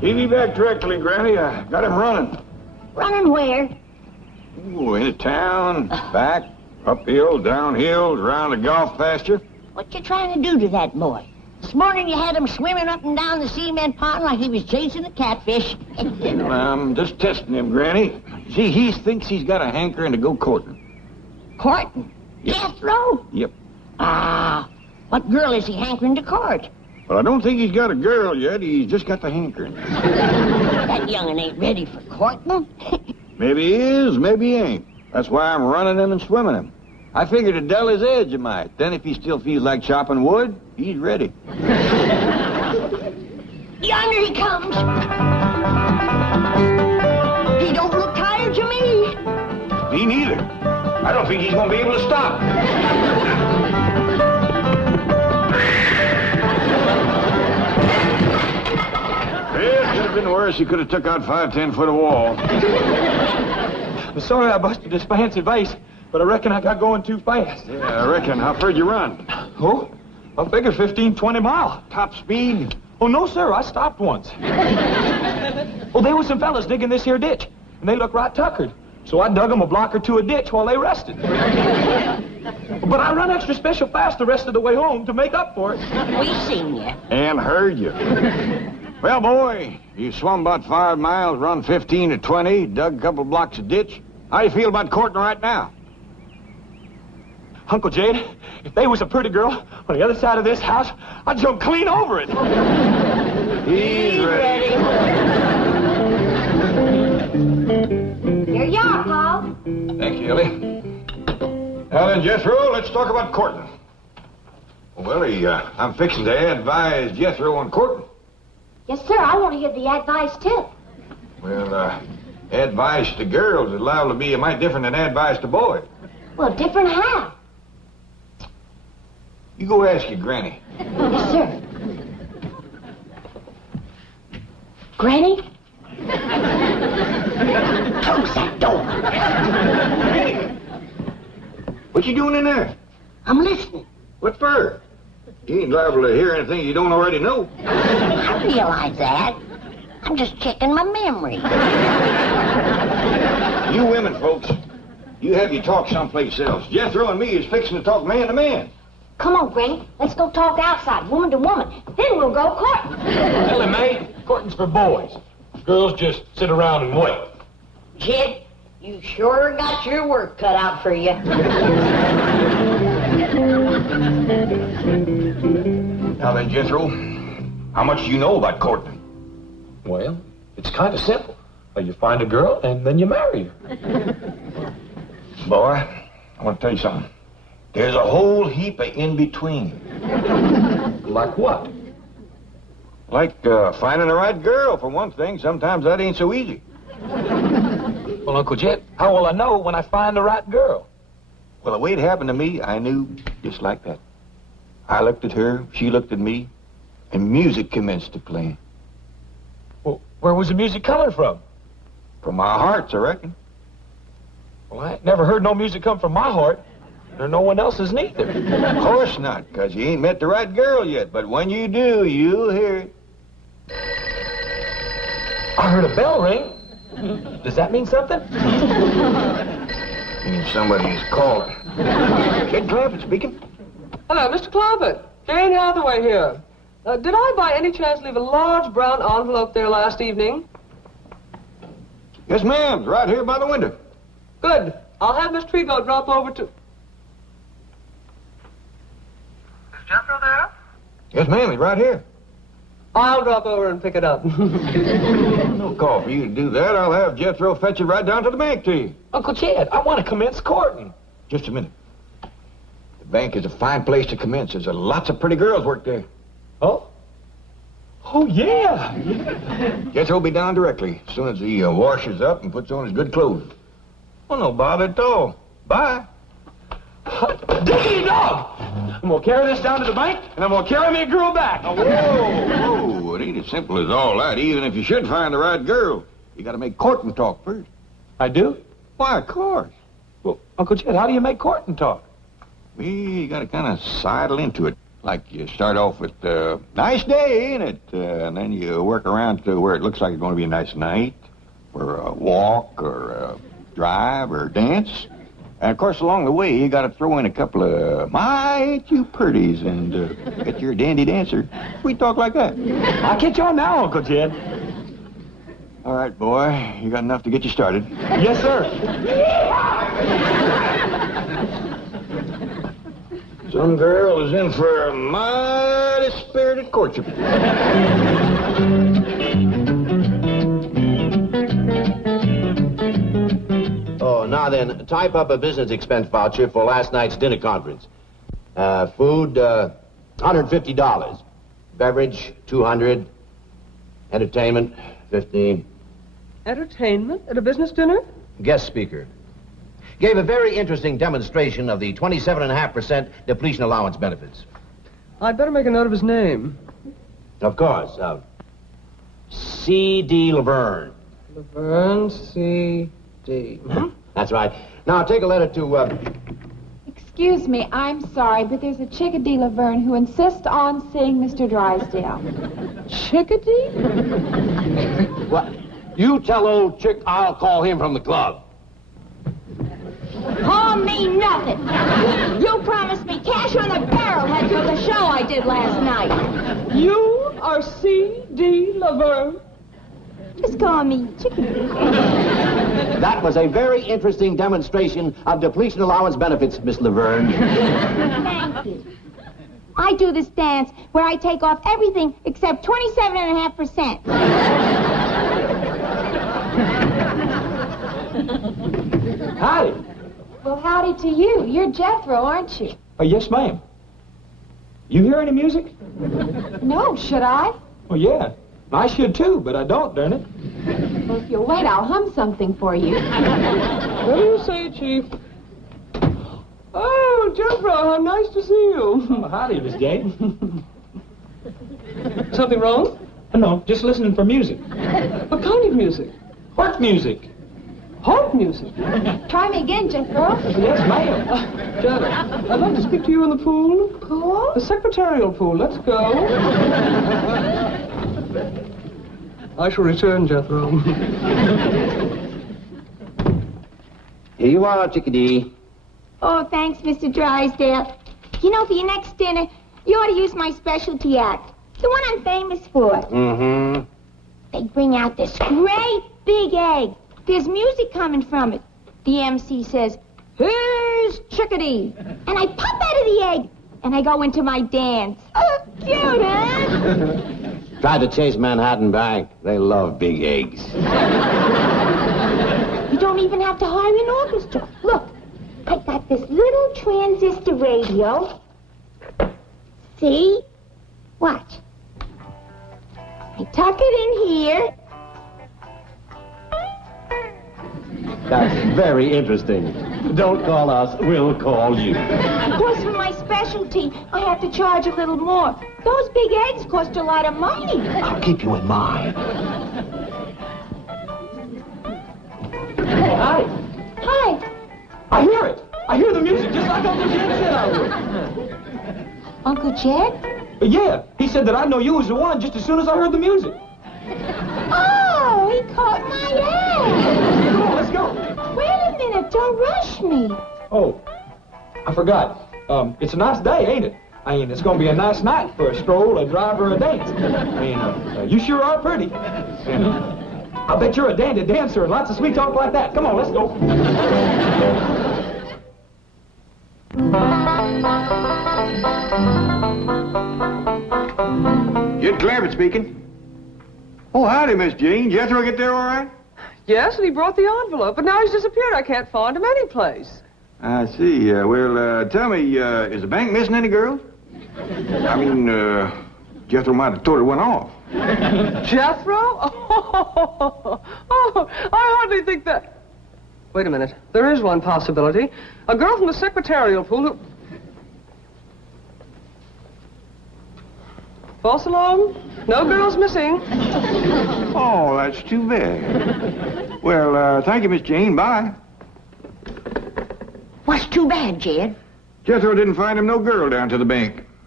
He'll be back directly, Granny. I got him running. Running where? Ooh, into town, back, uphill, downhill, around the golf pasture. What you trying to do to that boy? This morning you had him swimming up and down the cement pond like he was chasing a catfish. I'm just testing him, Granny. See, he thinks he's got a hankering to go courting. Courting? Jethro? Yep. What girl is he hankering to court? Well, I don't think he's got a girl yet. He's just got the hankering. That young'un ain't ready for courting. Maybe he is, maybe he ain't. That's why I'm running him and swimming him. I figured to dull his edge a mite. Then if he still feels like chopping wood, he's ready. Yonder he comes. He don't look tired to me. Me neither. I don't think he's going to be able to stop. It could have been worse. He could have took out 5-10 foot of wall. I'm sorry I busted this fancy vase, but I reckon I got going too fast. Yeah, I reckon. How far'd you run? Oh, I figure 15, 20 miles. Top speed? Oh, no, sir. I stopped once. Oh, there were some fellas digging this here ditch, and they looked right tuckered. So I dug them a block or two a ditch while they rested. But I run extra special fast the rest of the way home to make up for it. We seen you. And heard you. Well, boy, you swum about 5 miles, run 15 to 20, dug a couple blocks of ditch. How do you feel about courting right now? Uncle Jade, if they was a pretty girl on the other side of this house, I'd jump clean over it. He's ready. Here you are, Paul. Thank you, Elly. Now then, Jethro, let's talk about courting. Well, Elly, I'm fixing to advise Jethro on courting. Yes, sir. I want to hear the advice, too. Well, advice to girls is liable to be a mite different than advice to boys. Well, different how? You go ask your granny. Yes, sir. Granny? Close that door. Hey, what you doing in there? I'm listening. What for? You ain't liable to hear anything you don't already know. I realize that. I'm just checking my memory. You women, folks, you have your talk someplace else. Jethro and me is fixing to talk man to man. Come on, Granny. Let's go talk outside, woman to woman. Then we'll go courting. Elly Mae, courting's for boys. Girls just sit around and wait. Jed, you sure got your work cut out for you. Now then, Jethro, how much do you know about courting? Well, it's kind of simple. Well, you find a girl, and then you marry her. Boy, I want to tell you something. There's a whole heap of in-between. Like what? Like finding the right girl, for one thing. Sometimes that ain't so easy. Well, Uncle Jed, how will I know when I find the right girl? Well, the way it happened to me, I knew just like that. I looked at her, she looked at me, and music commenced to play. Well, where was the music coming from? From our hearts, I reckon. Well, I ain't never heard no music come from my heart, or no one else's neither. Of course not, because you ain't met the right girl yet. But when you do, you'll hear it. I heard a bell ring. Does that mean something? Means somebody's calling. Kid Clampett speaking. Hello, Mr. Clampett. Jane Hathaway here. Did I by any chance leave a large brown envelope there last evening? Yes, ma'am. It's right here by the window. Good. I'll have Miss Trigo drop over to... Is Jethro there? Yes, ma'am. He's right here. I'll drop over and pick it up. No call for you to do that. I'll have Jethro fetch it right down to the bank to you. Uncle Jed, I want to commence courting. Just a minute. The bank is a fine place to commence. There's lots of pretty girls work there. Oh? Oh, yeah. Jethro will be down directly as soon as he washes up and puts on his good clothes. Well, no bother at all. Bye. Dicky dog! I'm going to carry this down to the bank, and I'm going to carry me a girl back. Oh, whoa. It ain't as simple as all that. Even if you should find the right girl, you got to make courting talk first. I do? Why, of course. Well, Uncle Jed, how do you make courting talk? Well, you got to kind of sidle into it. Like you start off with, nice day, ain't it? And then you work around to where it looks like it's going to be a nice night, or a walk, or a drive, or a dance. And, of course, along the way, you got to throw in a couple of, my, ain't you pretties, and bet you're a dandy dancer. We talk like that. I'll catch on now, Uncle Jed. All right, boy. You got enough to get you started. Yes, sir. Some girl is in for a mighty spirited courtship. Oh, now then, type up a business expense voucher for last night's dinner conference. Food, $150. Beverage, $200. Entertainment, $15. Entertainment at a business dinner? Guest speaker. Gave a very interesting demonstration of the 27.5% depletion allowance benefits. I'd better make a note of his name. Of course. C.D. Laverne. Laverne C.D. That's right. Now, take a letter to, Excuse me, I'm sorry, but there's a Chickadee Laverne who insists on seeing Mr. Drysdale. Chickadee? Well, you tell old Chick I'll call him from the club. Call me nothing. You promised me cash on a barrelhead for the show I did last night. You are C.D. Laverne? Just call me Chickadee. That was a very interesting demonstration of depletion allowance benefits, Miss Laverne. Thank you. I do this dance where I take off everything except 27.5%. Howdy. Well, howdy to you. You're Jethro, aren't you? Oh, yes, ma'am. You hear any music? No, should I? Oh, yeah. I should, too, but I don't, darn it. Well, if you'll wait, I'll hum something for you. What do you say, Chief? Oh, Jethro, how nice to see you. Oh, howdy, Miss Jane. Something wrong? No, just listening for music. What kind of music? What music? Harp music. Try me again, Jethro. Yes, ma'am. Janet, I'd like to speak to you in the pool. Pool? The secretarial pool. Let's go. I shall return, Jethro. Here you are, Chickadee. Oh, thanks, Mr. Drysdale. You know, for your next dinner, you ought to use my specialty act. The one I'm famous for. Mm-hmm. They bring out this great big egg. There's music coming from it. The MC says, "Here's Chickadee." And I pop out of the egg, and I go into my dance. Oh, cute, huh? Try to chase Manhattan Bank. They love big eggs. You don't even have to hire an orchestra. Look, I got this little transistor radio. See? Watch. I tuck it in here. That's very interesting. Don't call us, we'll call you. Of course, for my specialty, I have to charge a little more. Those big eggs cost a lot of money. I'll keep you in mind. Hi. Hi. I hear it. I hear the music just like Uncle Jed said I would. Uncle Jed? Yeah, he said that I know you was the one just as soon as I heard the music. Oh, he caught my egg. Come on, let's go. Wait a minute, don't rush me. Oh, I forgot. It's a nice day, ain't it? I mean, it's going to be a nice night for a stroll, a drive, or a dance. I mean, you sure are pretty. And I bet you're a dandy dancer and lots of sweet talk like that. Come on, let's go. Jed Clampett speaking. Oh, howdy, Miss Jane. Jethro get there all right? Yes, and he brought the envelope, but now he's disappeared. I can't find him anyplace. I see. Well, tell me, is the bank missing any girls? I mean, Jethro might have told her one off. Jethro? Oh, I hardly think that... Wait a minute. There is one possibility. A girl from the secretarial pool who... False alarm? No girls missing. Oh, that's too bad. Well, thank you, Miss Jane. Bye. What's too bad, Jed? Jethro didn't find him no girl down to the bank.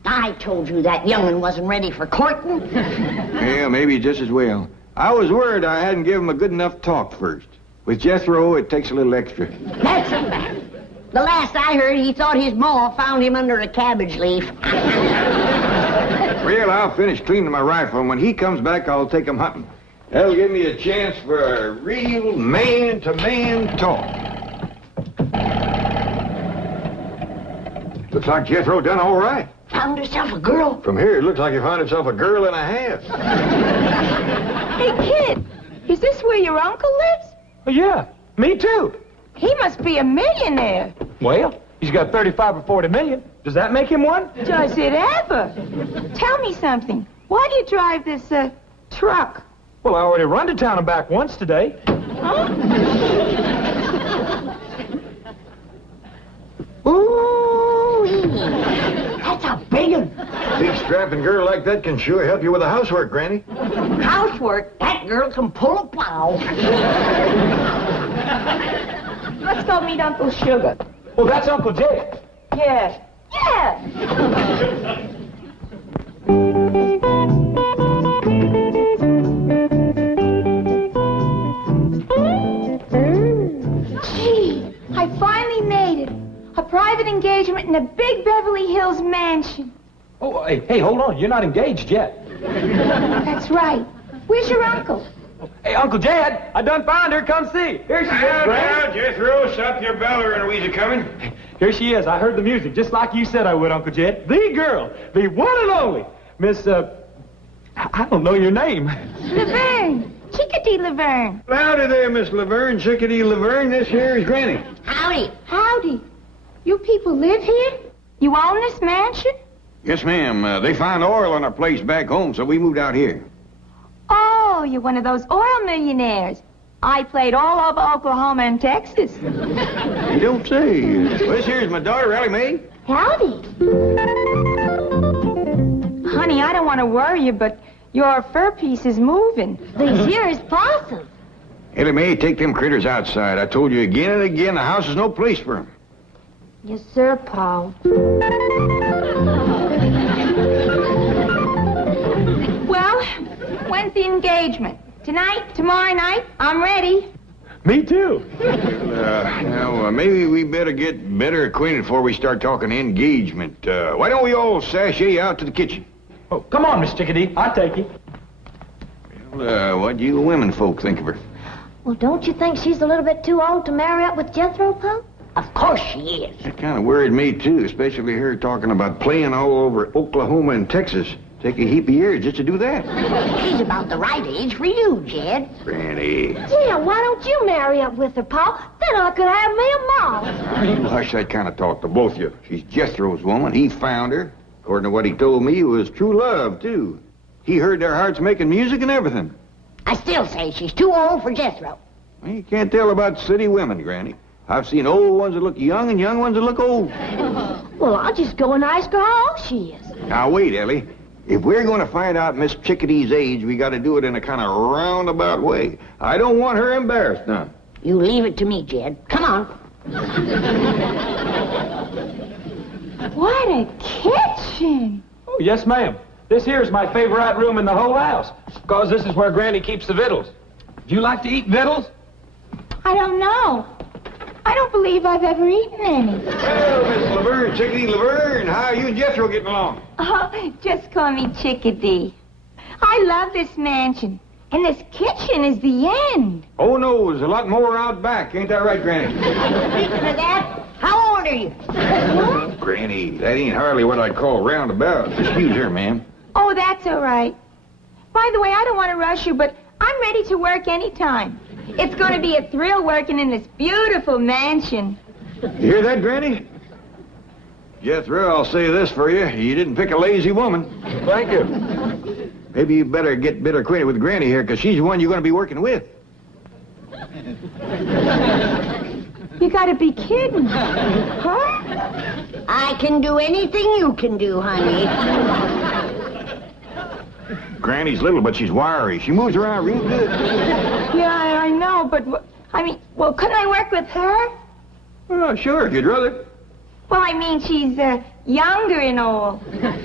I told you that young'un wasn't ready for courting. Yeah, maybe just as well. I was worried I hadn't given him a good enough talk first. With Jethro, it takes a little extra. That's a fact. The last I heard, he thought his ma found him under a cabbage leaf. Well, I'll finish cleaning my rifle, and when he comes back, I'll take him hunting. That'll give me a chance for a real man-to-man talk. Looks like Jethro done all right. Found herself a girl. From here, it looks like he found himself a girl and a half. Hey, kid, is this where your uncle lives? Oh, yeah, me too. He must be a millionaire. Well, he's got 35 or 40 million. Does that make him one? Does it ever? Tell me something. Why do you drive this, truck? Well, I already run to town and back once today. Huh? Ooh, that's a big one. Big strapping girl like that can sure help you with the housework, Granny. Housework, that girl can pull a plow. Let's go meet Uncle Sugar. Well, that's Uncle Jay. Yeah. Yeah! Gee, I finally made it. A private engagement in a big Beverly Hills mansion. Oh, hey, hold on. You're not engaged yet. That's right. Where's your uncle? Hey, Uncle Jed, I done found her. Come see. Here she is, Granny. Jethro, stop your bell or Louisa coming. Here she is. I heard the music, just like you said I would, Uncle Jed. The girl, the one and only, Miss, I don't know your name. Laverne. Chickadee Laverne. Howdy there, Miss Laverne, Chickadee Laverne. This here is Granny. Howdy. Howdy. You people live here? You own this mansion? Yes, ma'am. They found oil on our place back home, so we moved out here. Oh, you're one of those oil millionaires. I played all over Oklahoma and Texas. You don't say. Well, this here's my daughter, Elly Mae. Howdy. Honey, I don't want to worry you, but your fur piece is moving. This here is possum. Elly Mae, take them critters outside. I told you again and again, the house is no place for them. Yes, sir, Paul. Well, when's the engagement? Tonight? Tomorrow night? I'm ready. Me too. Now, maybe we better get better acquainted before we start talking engagement. Why don't we all sashay out to the kitchen? Oh, come on, Miss Chickadee. I'll take you. Well, what do you women folk think of her? Well, don't you think she's a little bit too old to marry up with Jethro, Pop? Of course she is. That kind of worried me, too, especially her talking about playing all over Oklahoma and Texas. Take a heap of years just to do that. She's about the right age for you, Jed. Granny. Yeah, why don't you marry up with her, Pa? Then I could have me a mom. Hush that kind of talk to both of you. She's Jethro's woman. He found her. According to what he told me, it was true love, too. He heard their hearts making music and everything. I still say she's too old for Jethro. Well, you can't tell about city women, Granny. I've seen old ones that look young and young ones that look old. Well, I'll just go and ask her how old she is. Now, wait, Elly. If we're going to find out Miss Chickadee's age, we got to do it in a kind of roundabout way. I don't want her embarrassed now. You leave it to me, Jed. Come on. What a kitchen. Oh, yes, ma'am. This here is my favorite room in the whole house, because this is where Granny keeps the victuals. Do you like to eat victuals? I don't know. I don't believe I've ever eaten any. Well, Miss Laverne, Chickadee Laverne, how are you and Jethro getting along? Oh, just call me Chickadee. I love this mansion. And this kitchen is the end. Oh, no, there's a lot more out back. Ain't that right, Granny? Speaking of that, how old are you? Granny, that ain't hardly what I'd call roundabout. Excuse her, ma'am. Oh, that's all right. By the way, I don't want to rush you, but I'm ready to work anytime. It's going to be a thrill working in this beautiful mansion. You hear that, Granny? Jethro, I'll say this for you. You didn't pick a lazy woman. Thank you. Maybe you better get better acquainted with Granny here, because she's the one you're going to be working with. You got to be kidding. Huh? I can do anything you can do, honey. Granny's little, but she's wiry. She moves around real good. Yeah, I know, but, couldn't I work with her? Oh, sure, if you'd rather. Well, I mean, she's, younger and all.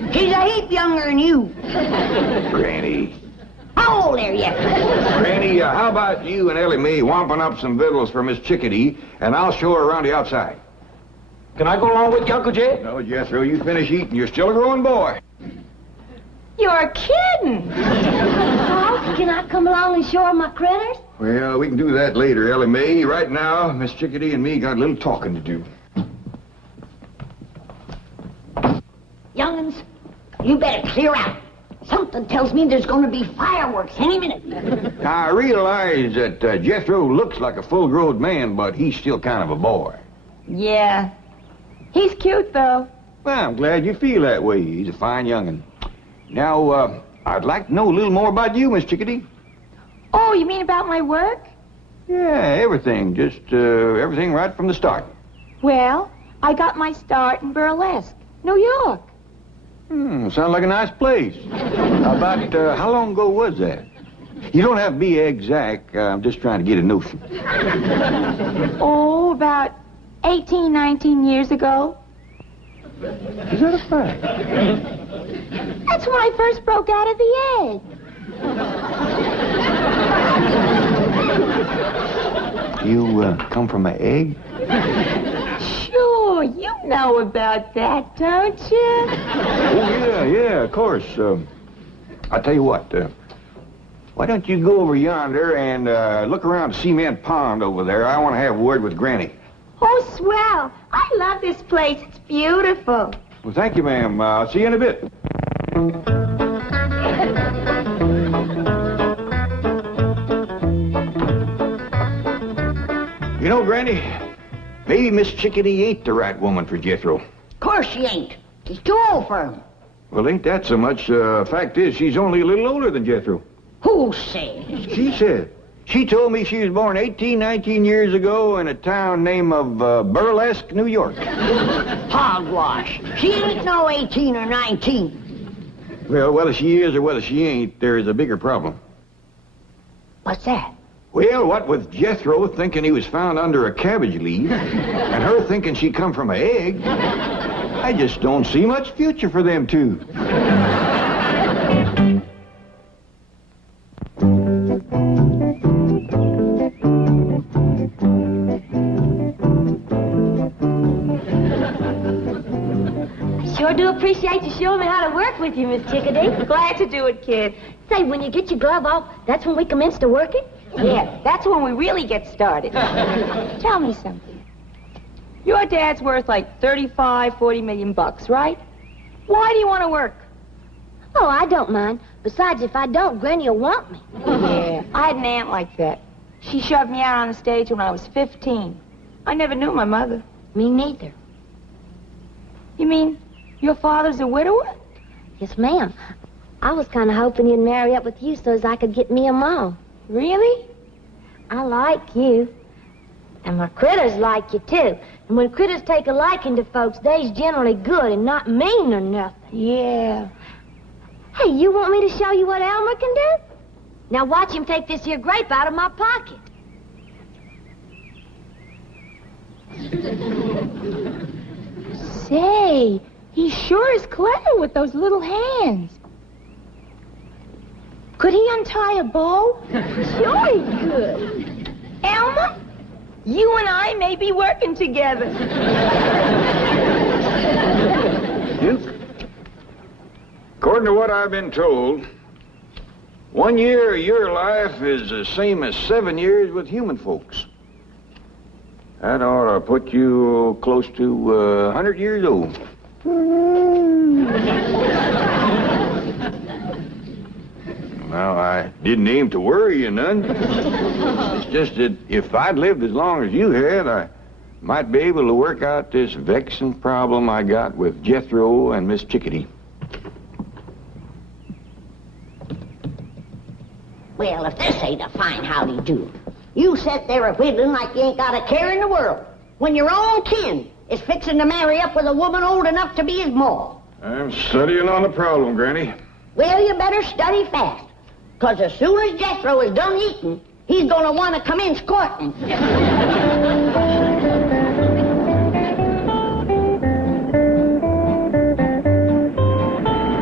She's a heap younger than you. Granny. How old are you? Granny, how about you and Elly Mae wamping up some victuals for Miss Chickadee, and I'll show her around the outside. Can I go along with you, Uncle Jed? No, Jethro, you finish eating. You're still a growing boy. You're kidding. Pa, can I come along and show her my critters? Well, we can do that later, Elly Mae. Right now, Miss Chickadee and me got a little talking to do. Young'uns, you better clear out. Something tells me there's going to be fireworks any minute. Now, I realize that Jethro looks like a full-grown man, but he's still kind of a boy. Yeah. He's cute, though. Well, I'm glad you feel that way. He's a fine young'un. Now, I'd like to know a little more about you, Miss Chickadee. Oh, you mean about my work? Yeah, everything. Just everything right from the start. Well, I got my start in burlesque, New York. Sounds like a nice place. About how long ago was that? You don't have to be exact. I'm just trying to get a notion. Oh, about 18, 19 years ago. Is that a fact? That's when I first broke out of the egg. You come from an egg? Sure, you know about that, don't you? Oh, yeah, of course. I'll tell you what, why don't you go over yonder and look around Cement Pond over there? I want to have a word with Granny. Oh, swell. I love this place. It's beautiful. Well, thank you, ma'am. I'll see you in a bit. You know, Granny, maybe Miss Chickadee ain't the right woman for Jethro. Of course she ain't. He's too old for him. Well, ain't that so much. Fact is, she's only a little older than Jethro. Who says? She said. She told me she was born 18, 19 years ago in a town named of Burlesque, New York. Hogwash. She ain't no 18 or 19. Well, whether she is or whether she ain't, there is a bigger problem. What's that? Well, what with Jethro thinking he was found under a cabbage leaf, and her thinking she come from an egg, I just don't see much future for them two. Sure do appreciate you showing me how to work with you, Miss Chickadee. Glad to do it, kid. Say, when you get your glove off, that's when we commence to working? Yeah, that's when we really get started. Tell me something. Your dad's worth like 35, 40 million bucks, right? Why do you want to work? Oh, I don't mind. Besides, if I don't, Granny will want me. Yeah, I had an aunt like that. She shoved me out on the stage when I was 15. I never knew my mother. Me neither. You mean your father's a widower? Yes, ma'am. I was kind of hoping he'd marry up with you so as I could get me a ma. Really? I like you. And my critters like you, too. And when critters take a liking to folks, they's generally good and not mean or nothing. Yeah. Hey, you want me to show you what Elmer can do? Now watch him take this here grape out of my pocket. Say, he sure is clever with those little hands. Could he untie a bow? Sure he could. Elmer, you and I may be working together. Duke, according to what I've been told, 1 year of your life is the same as 7 years with human folks. That ought to put you close to 100 years old. Well, I didn't aim to worry you none. It's just that if I'd lived as long as you had, I might be able to work out this vexing problem I got with Jethro and Miss Chickadee. Well, if this ain't a fine howdy-do. You sit there a whittling like you ain't got a care in the world, when your own kin is fixing to marry up with a woman old enough to be his ma. I'm studying on the problem, Granny. Well, you better study fast, 'cause as soon as Jethro is done eating, he's gonna want to commence courting.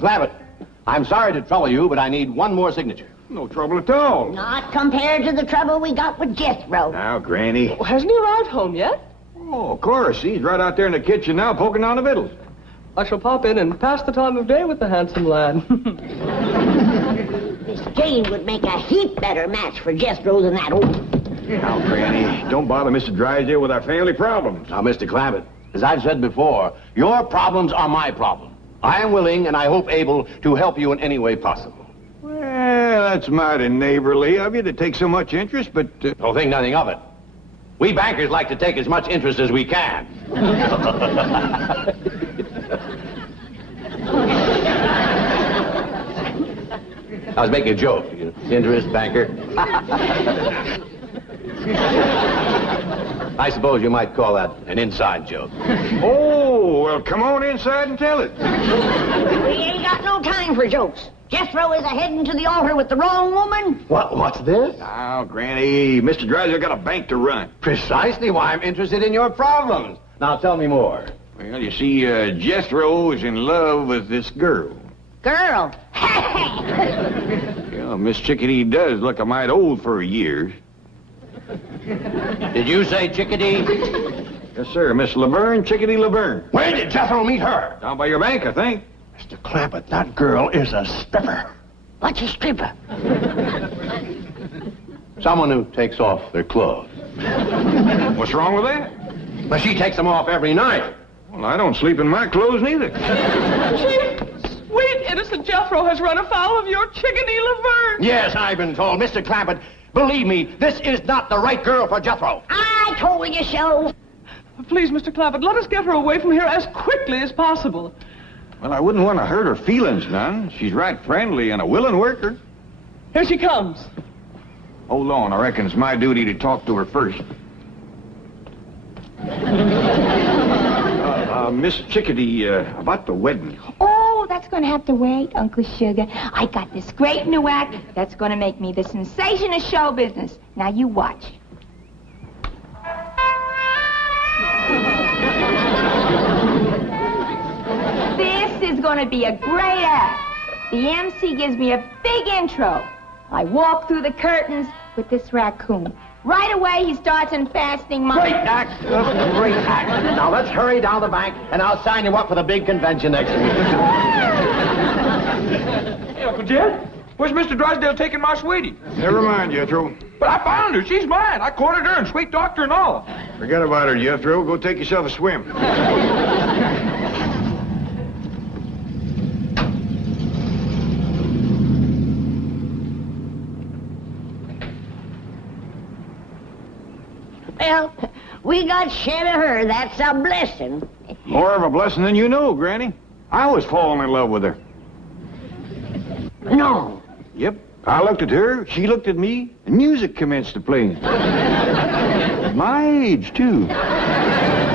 Clampett, I'm sorry to trouble you, but I need one more signature. No trouble at all. Not compared to the trouble we got with Jethro. Now, Granny. Hasn't he arrived home yet? Oh, of course. He's right out there in the kitchen now poking on the victuals. I shall pop in and pass the time of day with the handsome lad. Miss Jane would make a heap better match for Jethro than that old... Now, Granny, don't bother Mr. Drysdale with our family problems. Now, Mr. Clampett, as I've said before, your problems are my problem. I am willing, and I hope able, to help you in any way possible. Well, that's mighty neighborly of you to take so much interest, but... Don't think nothing of it. We bankers like to take as much interest as we can. I was making a joke. Interest, banker. I suppose you might call that an inside joke. Oh, well, come on inside and tell it. We ain't got no time for jokes. Jethro is a-heading to the altar with the wrong woman. What's this? Now, Granny, Mr. Drysdale got a bank to run. Precisely why I'm interested in your problems. Now, tell me more. Well, you see, Jethro is in love with this girl. Girl. Yeah, Miss Chickadee does look a mite old for her years. Did you say Chickadee? Yes, sir, Miss Milburn, Chickadee Milburn. Where did Jethro meet her? Down by your bank, I think. Mr. Clampett, that girl is a stripper. What's a stripper? Someone who takes off their clothes. What's wrong with that? But she takes them off every night. Well, I don't sleep in my clothes neither. Sweet, innocent Jethro has run afoul of your Chickadee Laverne. Yes, I've been told. Mr. Clampett, believe me, this is not the right girl for Jethro. I told you so. Please, Mr. Clampett, let us get her away from here as quickly as possible. Well, I wouldn't want to hurt her feelings none. She's right friendly and a willing worker. Here she comes. Hold on, I reckon it's my duty to talk to her first. Miss Chickadee, about the wedding. Oh, that's going to have to wait, Uncle Sugar. I got this great new act that's going to make me the sensation of show business. Now, you watch. This is going to be a great act. The MC gives me a big intro. I walk through the curtains with this raccoon. Right away, he starts unfastening my... Great act. Great act. Now, let's hurry down the bank, and I'll sign you up for the big convention next week. Hey, Uncle Jed, where's Mr. Drysdale taking my sweetie? Never mind, Jethro. But I found her. She's mine. I courted her and sweet talked her and all. Forget about her, Jethro. Go take yourself a swim. Well, we got shed of her. That's a blessing. More of a blessing than you know, Granny. I was falling in love with her. No. Yep. I looked at her, she looked at me, and music commenced to play. My age, too.